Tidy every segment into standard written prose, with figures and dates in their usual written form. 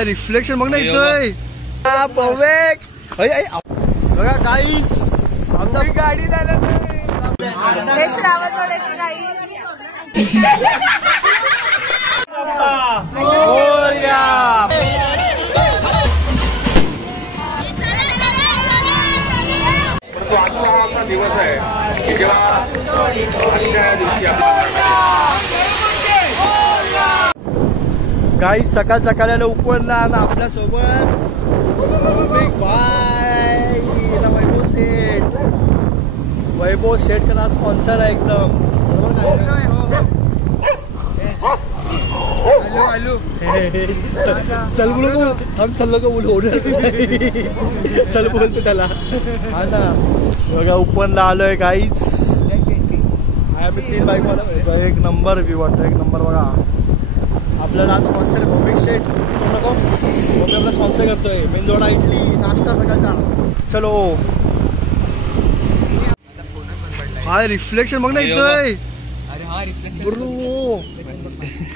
Reflection बघ ना येतोय बघा गाईज आमची गाडी दिवस आहे गाईज सकाळ सकाळी आलं उपवनला आणि आपल्या सोबत वैभव सेठ करा स्पॉन्सर आहे एकदम चल बोलू चल का बोलू चल बोलतो त्याला हा ना बघा उपवनला आलोय गाईज आम्ही 3 बाईक वाला एक नंबर व्ह्यू वाटतो एक नंबर बघा आपल्याला स्पॉन्सर आहे भौमिक शेठ नको आपल्याला स्पॉन्सर करतोय मेंदोडा इडली नाश्ता सगळ्याचा चलो काय रिफ्लेक्शन बघ ना येतोय अरे हा रिफ्लेक्शन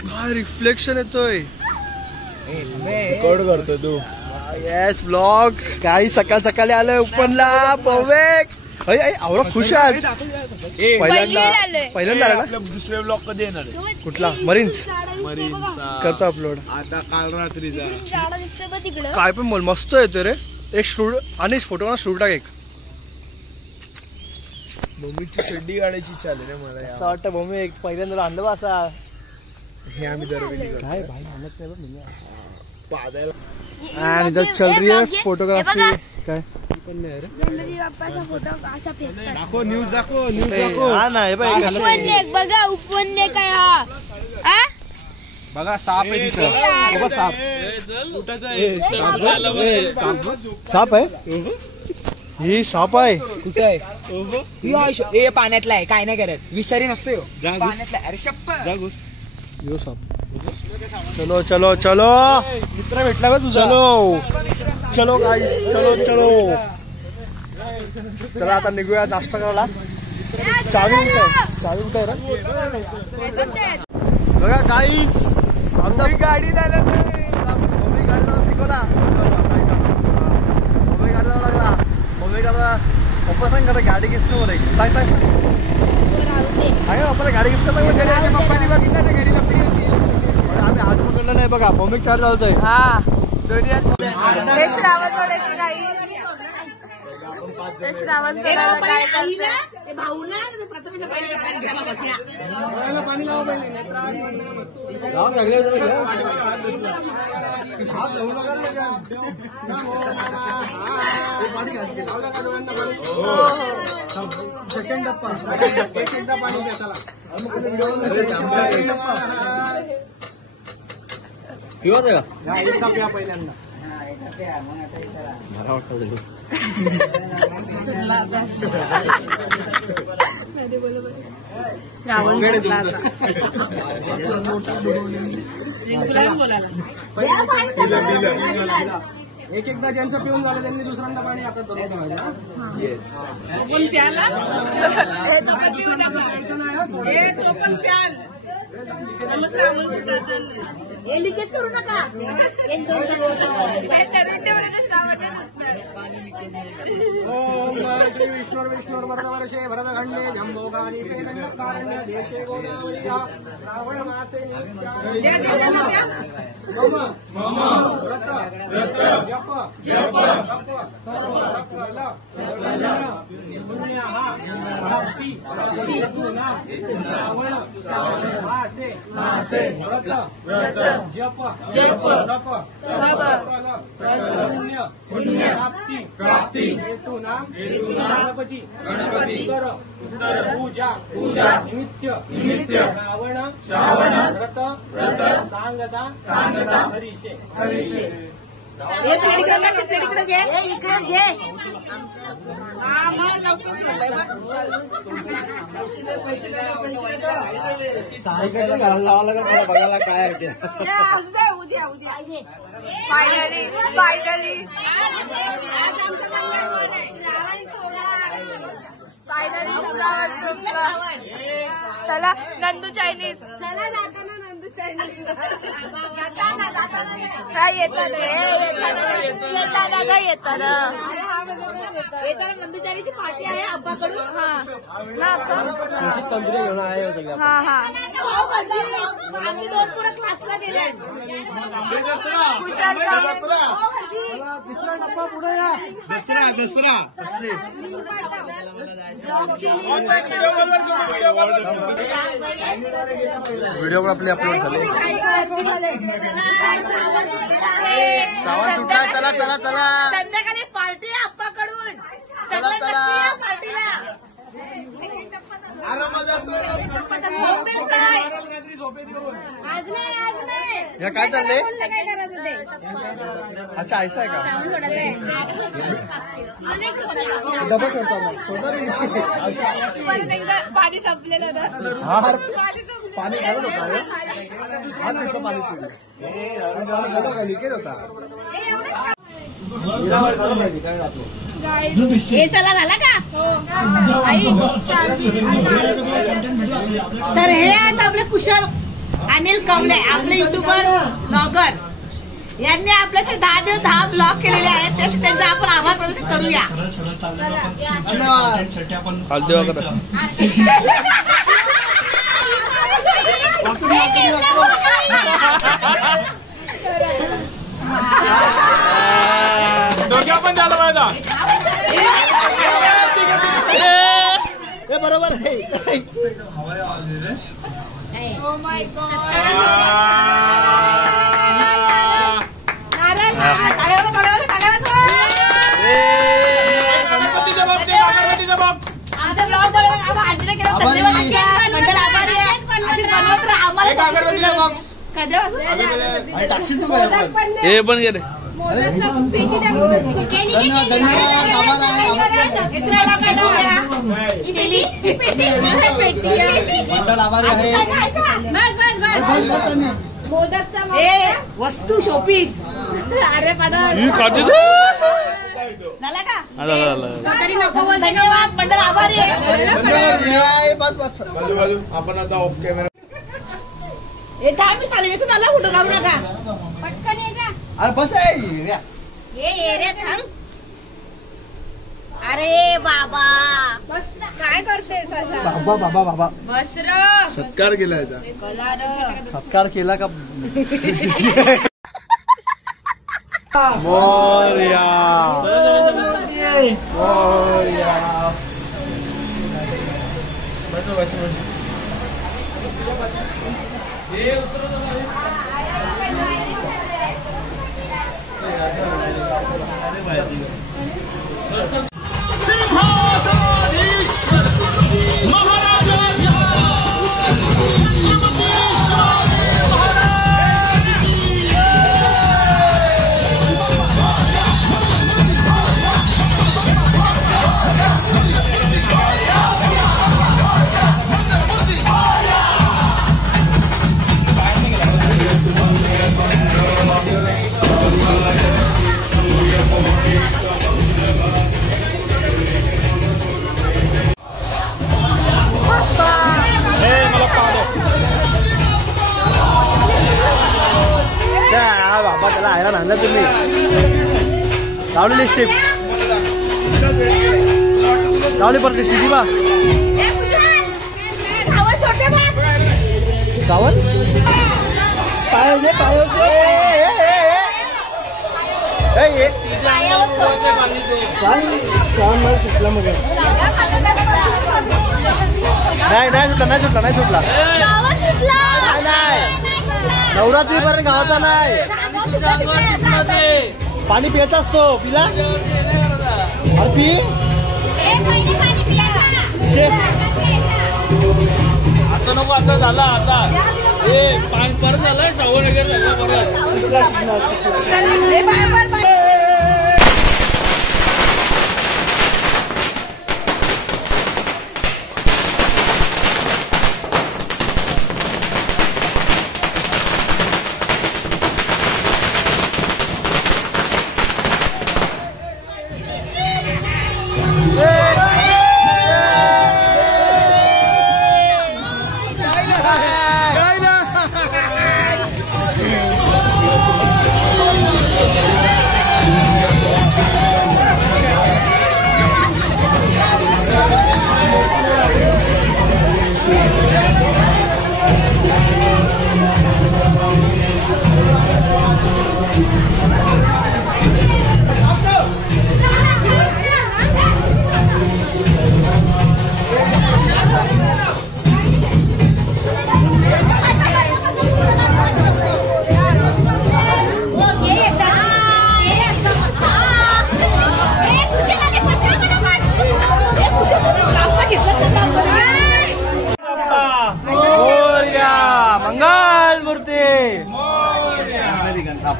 काय रिफ्लेक्शन येतोय रेकॉर्ड करतोय तू येस ब्लॉग काही सकाळ सकाळी आलोय उपनला भौमिक आवरा खुश आहे पहिल्यांदा आला दुसरे ब्लॉग कधी येणार कुठला मरीन्स करतो अपलोड आता काल रात्रीचा काय पण बोल मस्त येतोय रे एक शूट आणि फोटो ना शूट टाक एक मम्मीची चड्डी काढायची इच्छा आली रे मला असं वाटतं मम्मी एक पहिल्यांदा आणलं बा असा हे आम्ही दरवेळी काय भाई आणत नाही पादायला आणि इधर चल रही है फोटोग्राफी काय गणपती बाप्पाचा फोटो असा फेकतात दाखव न्यूज दाखव हा ना हे बघ उपवन्य बघा उपवन्य काय हा बघा साप आहे तिथं बघा साप साप आहे ही साप आहे कुठे आहे हे पाण्यातला आहे काय नाही करत विषारी नसतो पाण्यातला अरे शप्पथ यो साप चलो चलो चलो मित्र भेटला का तुझा चलो चलो गाईस चलो चलो चला आता निघूया नाश्ता करायला चावी कुठे आहे बघा गाईस आमचा गाडी गाडीला शिकवला गाडीला लागला गाडीला पप्पा सांग करा गाडी घेतली बोला सांग पप्पाला गाडी घेतलं आम्ही हात पकडलं नाही बघा भौमिक चार्ज चालतोय सेकंड टप्पा किंवा पहिल्यांदा मला वाटतं एकदा ज्यांचं पिऊन झालं त्यांनी दुसऱ्यांदा पाणी आता लिकेज करू नका विष्णू विष्णू वर्षे भरतखंडे जंबोगानी कारण्य देशे गोदावरीया श्रावण मासे व्रत जप जप मासे व्रत जप जप पुण्य प्राप्ति हेतूनाम गणपति कर पूजा निमित्त श्रावण व्रत सांगता हरिषे बघायला काय फायनली चला नंदू चायनीज चला जाताना नंदू येताना नंदुचारीची पार्टी आहे आब्बाकडून. तंत्र घेऊन आहे सगळ्या. आम्ही 2 पुरं क्लासला गेले. दुसरा डब्बा पुढे या. दसरा व्हिडिओ पण आपले अपलोड झाले. श्रावण सुटला. चला चला चला. संध्याकाळी पार्टी आहे आप्पाकडून. चला चला. पार्टीला या काय चाललंय. अच्छा ऐसा आहे का. डबा करता पाणी संपलेलं ना. पाणी घालत होता. आज नुसतं पाणी सोडलं. लिकेज होता. हे चला झाला का. तर हे आहेत आपले कुशल अनिल कवले, आपले युट्यूबर ब्लॉगर. यांनी आपल्यासाठी 10 दिवस 10 ब्लॉग केलेले आहेत. त्यांचा आपण आभार प्रदर्शन करूया. पण झालं माझा. हे बरोबर आहे. आमचा ब्लॉग आजीने केला. आभारी आहे. बनवत राहा आम्हाला. टाकशील तू काय. हे पण गेले. वस्तू शोपीस. अरे झाला का. धन्यवाद मंडळ आभारी आहे. आपण आता ऑफ कॅमेरा. येता आम्ही साडेवेसून आला. कुठं जाऊ नका. पटकन ये जा. अरे बस आहे. ये रे थांब. अरे बाबा बस काय करते. बाबा बाबा बाबा. बस र. सत्कार केला याचा. सत्कार केला का. मोरया मोरया. बाबा त्याला आयला आणला तुम्ही. लावलेली स्टेप लावली परत स्टेप. बा सावल पाय सुटला मग. नाही सुटला. नवरात्री पर्यंत गावाचा नाही. पाणी पियचा असतो. पिला अरे पी. आता नको. आता झाला. आता हे पाणी परत झालंय. श्रावण वगैरे झालं परत.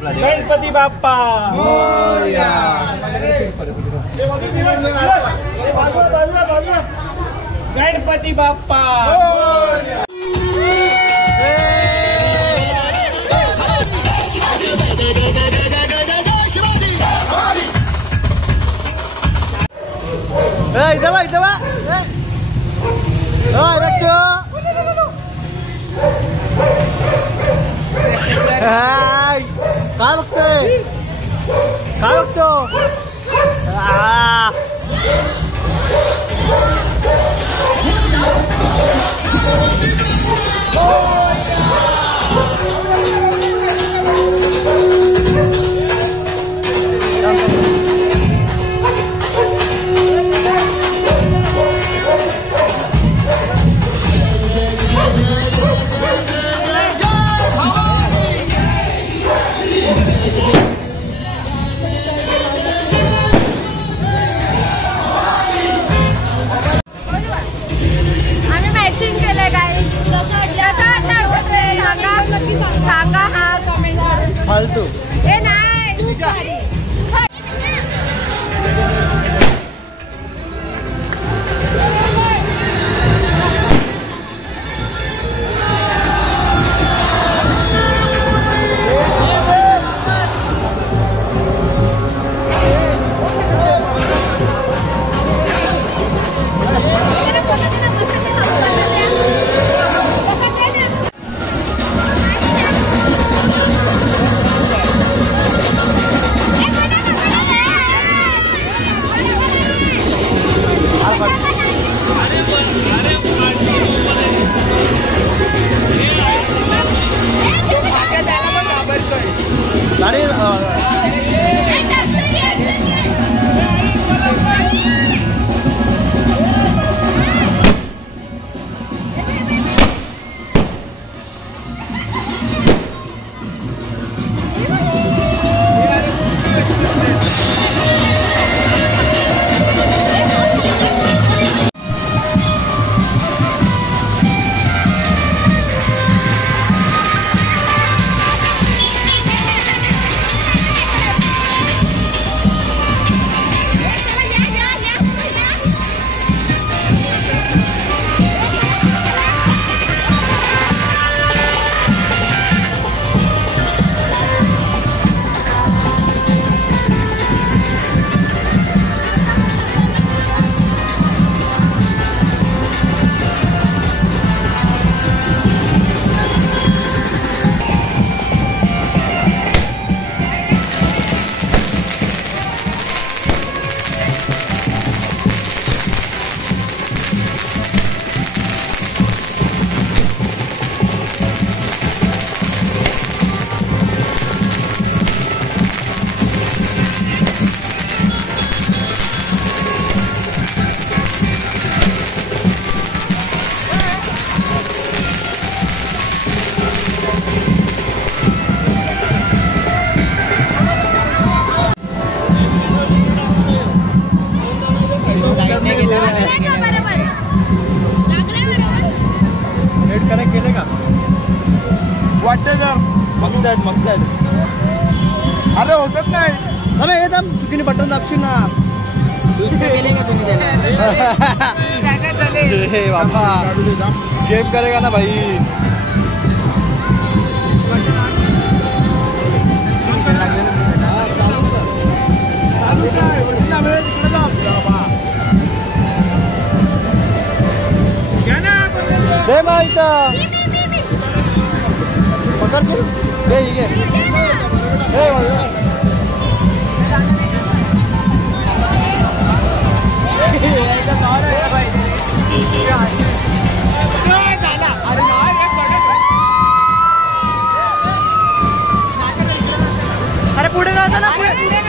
गणपती बाप्पा गणपती बाप्पा इथं बा लक्ष काय बघतो सांगा हा कमेंट फालतू हे नाही मकसद अरे होतच नाही अरे एकदम चुकीने बटन दाबशील ना केले का तुम्ही बाबा गेम करेगा ना भाई दे माहिती पकडशील दे ठीक आहे अरे पुढे जाता ना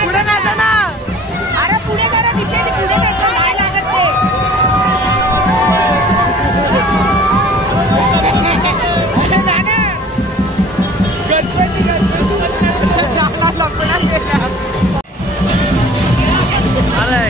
पुढे जाता ना अरे पुढे जरा दिशेने पुढे जायचं काय लागत ते अरे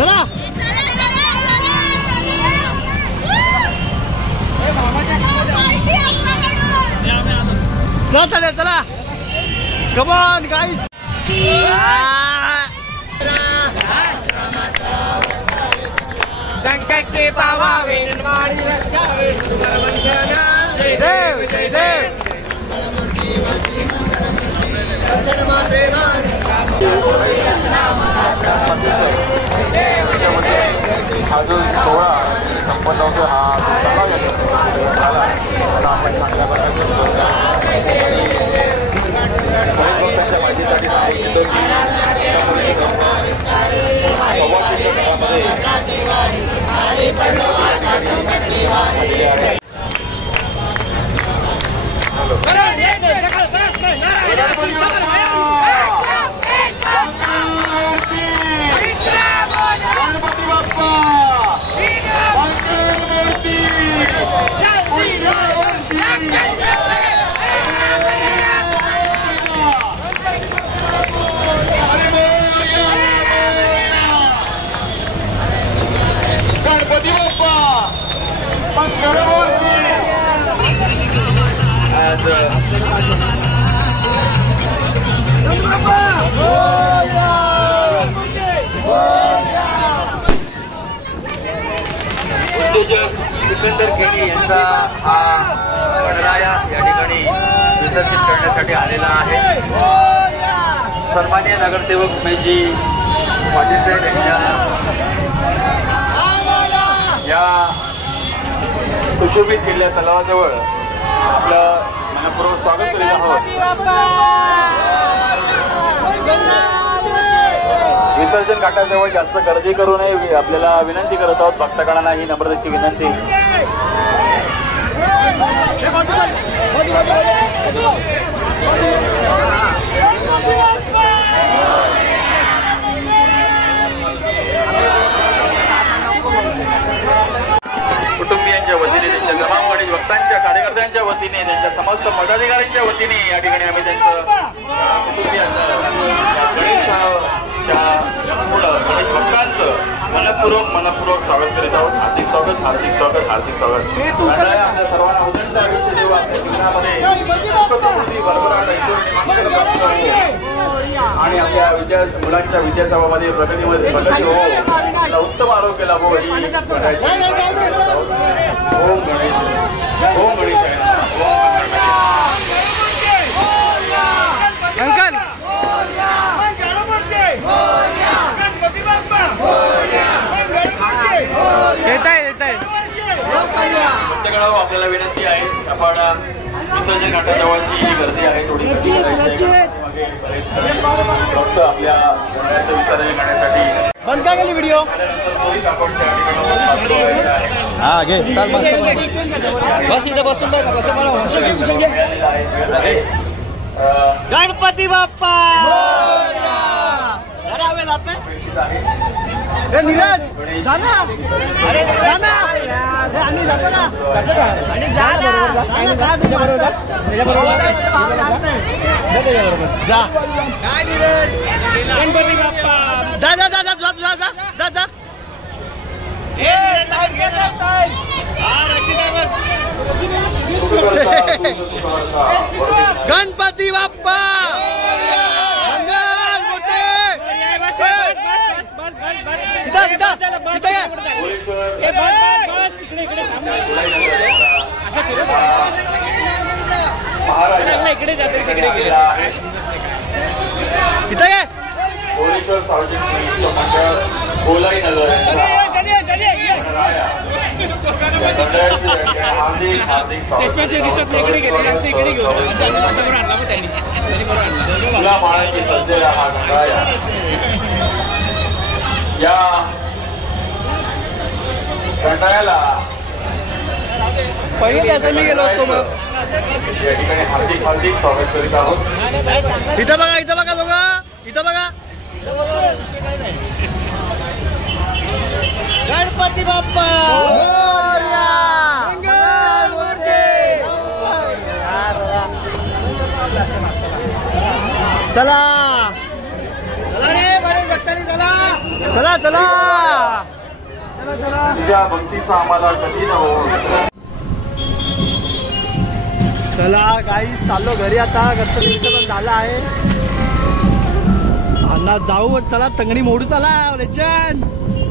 चला चला चला कम ऑन गाइस. संकष्टी पावावे निर्माणी रक्षावे जय देव जय देव. अजून 16 संपन्न होतो हा झाला आपण चांगल्या माहितीसाठी सांगू सिकंदर केणी यांचा हा गणराया या ठिकाणी विसर्जित करण्यासाठी आलेला आहे. सन्माननीय नगरसेवक उमेशजी पाटील साहेब यांच्या या सुशोभित केलेल्या तलावाजवळ आपलं मनपूर्वक स्वागत करीत आहोत. विसर्जन घाटाजवळ जास्त गर्दी करू नये आपल्याला विनंती करत आहोत. भक्तगणांना ही नम्रतेची विनंती. कुटुंबियांच्या वतीने त्यांच्या तमाम गणेश भक्तांच्या कार्यकर्त्यांच्या वतीने त्यांच्या समस्त पदाधिकाऱ्यांच्या वतीने या ठिकाणी आम्ही त्यांचं कुटुंबियांचं गणेशाच्या गणेश भक्तांचं मनपूर्वक स्वागत करीत आहोत. हार्दिक स्वागत हार्दिक स्वागत हार्दिक स्वागत. आमच्या सर्वांना उदंड आयुष्य देव आपल्या जीवनामध्ये भरभराट आणि आपल्या मुलांच्या विद्यार्थ्यामध्ये प्रगती हो, उत्तम आरोग्य लाभो ही ओम गणेश ओम गणेश अंकल आपल्याला विनंती आहे. आपण विसर्जन घाटाजवळची जी गर्दी आहे थोडी फक्त आपल्या गणरायाचं विसर्जन करण्यासाठी बंद का गेली व्हिडिओ. हा घे चाल बस इथं बसून बस गणपती बाप्पा नीरज जा ना. अरे जा ना आम्ही जातो ना आणि जा जा काय नीरज गणपती बाप्पा जा जा जा जा जा जा जा जा. गणपती बाप्पा इकडे जाते तिकडे गेले इथं काय भुवनेश्वर सार्वजनिक मंडळ गोलाई नगर हार्दिक हार्दिक तुला माळाची सज्जेला हा गणराया या गणरायाला पहिले त्याचा मी गेलो असतो मग. या ठिकाणी हार्दिक हार्दिक स्वागत करीत आहोत. इथं बघा लोक इथं बघा. गणपती बाप्पा चला चला रे बरे भक्तांनी चला. चला चला चला तुझ्या भक्तीचा आम्हाला कधी न हो. चला काही चाललो घरी आता. गणपती विसर्जन झालं आहे. अण्णा जाऊ चला तंगडी मोडू चला लेचन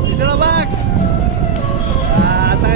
इथे बघ आता